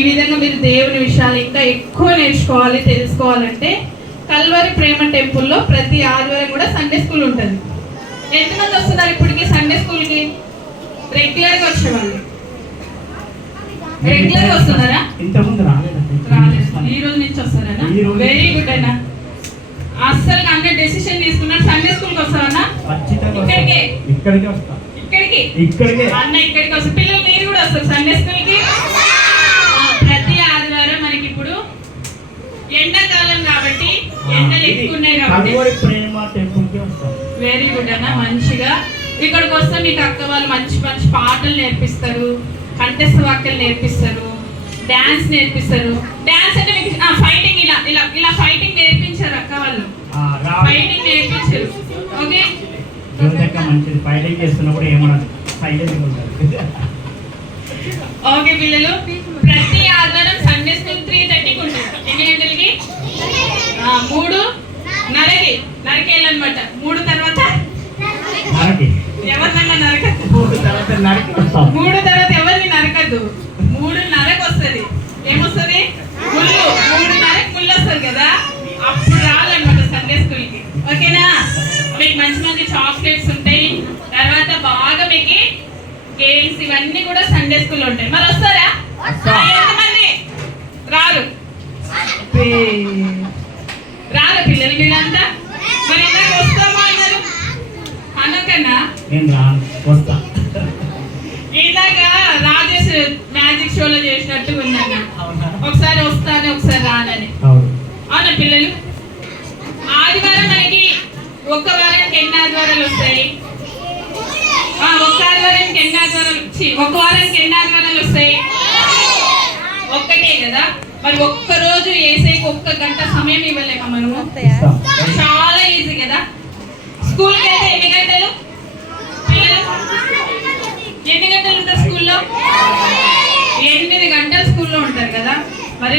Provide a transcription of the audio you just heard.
ఈ విధంగా మీరు దేవుని విషయాలు ఇంకా ఎక్కువ నేర్చుకోవాలి, తెలుసుకోవాలంటే కల్వరి ప్రేమ టెంపుల్లో ప్రతి ఆదివారం కూడా సండే స్కూల్ ఉంటుంది. ఎంతమంది వస్తున్నారు ఇప్పటికి సండే స్కూల్కి? రెగ్యులర్గా వచ్చేవాళ్ళు రెగ్యులర్గా వస్తున్నారా? రాలేదు. ఈ రోజు నుంచి వస్తారా? వెరీ గుడ్ అన్న. అస్సలు అన్న డెసిషన్ తీసుకున్నాడు. సండే స్కూల్కి వస్తావన్నా? ఇక్కడికి అన్న ఇక్కడికి వస్తారు. పిల్లలు మీరు కూడా వస్తారు సండే స్కూల్కి. ప్రతి ఆదివారం మనకి ఇప్పుడు ఎండాకాలం కాబట్టి ఎండలు ఎక్కువ ఉన్నాయి కాబట్టి వెరీ గుడ్ అన్న. మంచిగా ఇక్కడికి వస్తే మీకు అక్క వాళ్ళు మంచి మంచి పాటలు నేర్పిస్తారు, కంఠస్థ వాక్యాలు నేర్పిస్తారు, డాన్స్ నేర్పిస్తారు. డాన్స్ అంటే మీకు ఫైటింగ్ ఇలా ఇలా ఇలా ఫైటింగ్ నేర్పించారు అక్క వాళ్ళు. ఫైటింగ్ నేర్పించారు. ఓకే ఓకే పిల్లలు, ప్రతి ఆదివారం సండే స్కూల్ 3:30కి ఉంటుంది. ఎన్ని గంటలకి? 3:30కి నరికేయాలన్నమాట. 3 తర్వాత ఎవరినన్నా నరకద్దు. 3 తర్వాత ఎవరిని నరకద్దు. 3:30కి వస్తుంది. ఏమొస్తుంది? ముళ్ళు. 3:30కి ముళ్ళు వస్తుంది కదా, అప్పుడు రావాలన్నమాట సండే స్కూల్కి. ఓకేనా? మీకు మంచి మంచి చాక్లెట్స్ ఉంటాయి. తర్వాత బాగా మీకు గేమ్స్ ఇవన్నీ కూడా సండే స్కూల్లో ఉంటాయి. మరి వస్తారా? ఎంతమంది రారు? రారు పిల్లలు మీరంతా? మరి ఇందాక వస్తామా అన్నారు అనకన్నా. ఇందాక రాజేష్ మ్యాజిక్ షోలో చేసినట్టు ఉన్నాను. ఒకసారి వస్తాను ఒకసారి రానని. అవునా పిల్లలు? ఆదివారం మనకి ఒక్క వారానికి ఎన్ని ఆదివారాలు వస్తాయి? ఒక వారానికి ఎన్ని ఆదివారాలు వస్తాయి? ఒక్కటే కదా. మరి ఒక్కరోజు ఏసైకి 1 గంట సమయం ఇవ్వలేమా మనము? చాలా ఈజీ కదా. స్కూల్కి అయితే ఎన్ని గంటలు? పిల్లలు ఎన్ని గంటలు ఉంటారు స్కూల్లో? 8 గంటలు స్కూల్లో ఉంటారు కదా. మరి